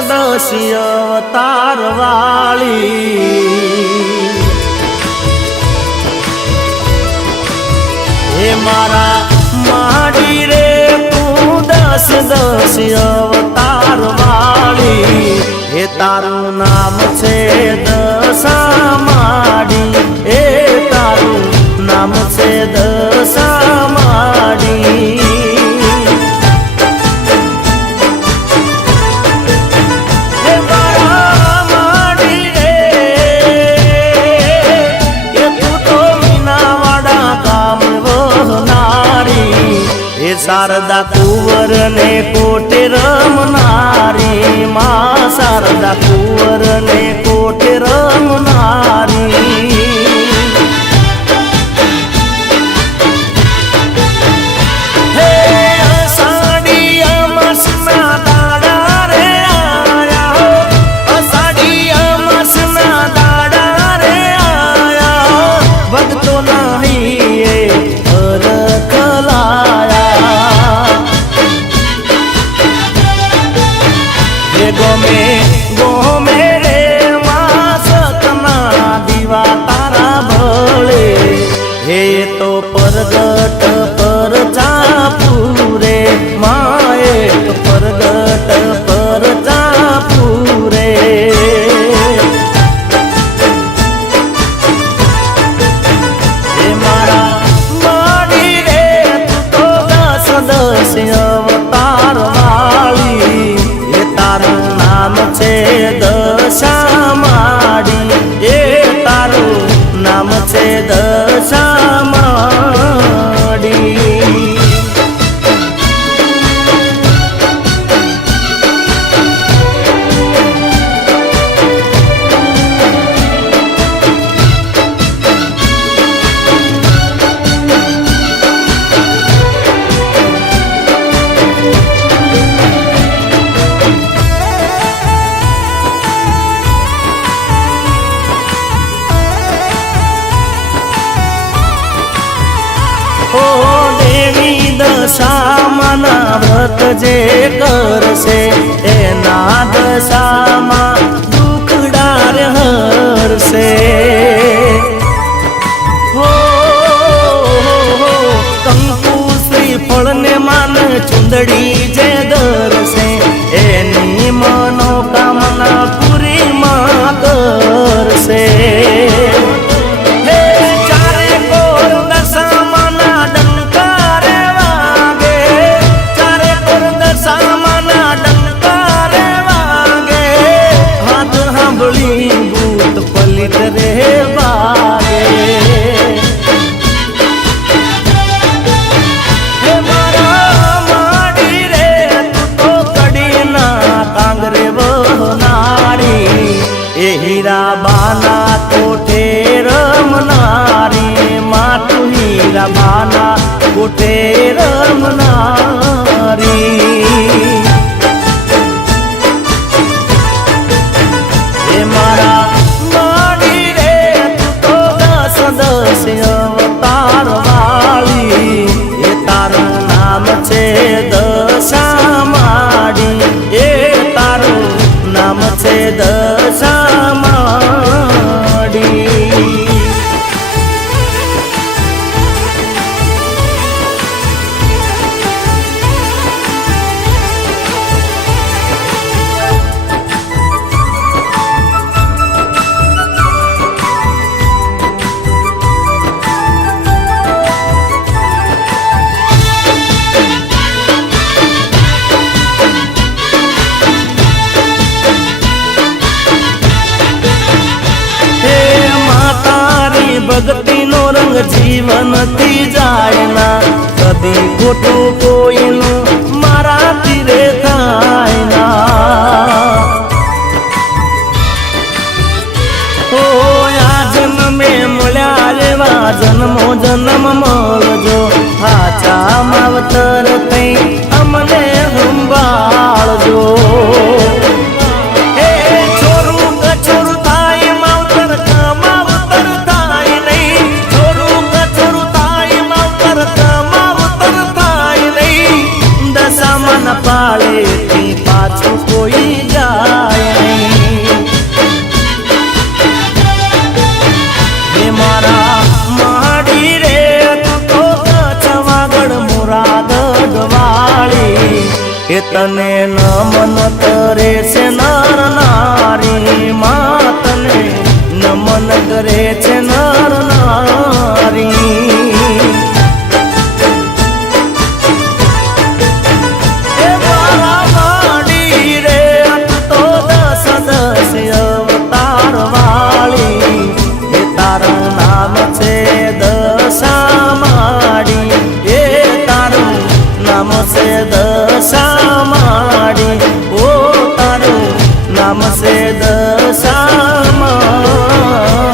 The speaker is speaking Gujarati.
દસ અવતાર વાળી હે મારા માડી રે તું દસ અવતાર વાળી હે તારું નામ છે દશા માડી હે તારું નામ છે દશા માડી શારદા કુંવર ને કોટે રમનારી માં શારદા કુંવર ને કોટે રમનારી હે અષાઢી અમાસના દાડા રે આયા અષાઢી અમાસના દાડા રે આયા ભક્તો નહીં ગોમે ગોમે રે માં સતના દીવા તારા ભળે હે તો પરગટ પર ચાપુરે માએ તો પરગટ પર ચાપુરે હે મારા માડી રે તું તો દસ અવતાર વાળી હે તારું નામ છે દશા માડી એ તારું નામ છે દશા માડી ઓ દેવી દશામાં વ્રત જે કરશે એના દશામાં દુખડાર હરશે હો કંકુ શ્રીફળ ને માન ચુંદડી જે ધરશે એની મનોકામના પૂરી માં કરશે રે બાગે હે મારા માડી રે તું તો કડીના કાંગરે વહનારી એ હીરા બાના કોઠે રમનારી માં તું હીરા બાના કોઠે રમનારી હે મારા દસ અવતાર વાળી એ તારું નામ છે દશા માડી એ તારું નામ છે દશા માડી ભક્તિ નો રંગ જીવન થી જાય ના કદી ખોટું કોઈનું મારા તીરે થાય ના ઓ આ જન્મે મળ્યા એવા જન્મો જન્મ મળજો હાચા માવતર થઈ અમને સંભાળજો પાળે થી પાછું કોઈ જાય એ તને નમન કરે છે નર નારી માં, તને નમન કરે છે નર નારી. એ મારા વાડી રે તો દસ દસ અવતાર વાળી, એ તારું નામ છે દશા માડી, એ તારું નામ છે દશા માડી, ઓ તારું નામ છે દશા માડી.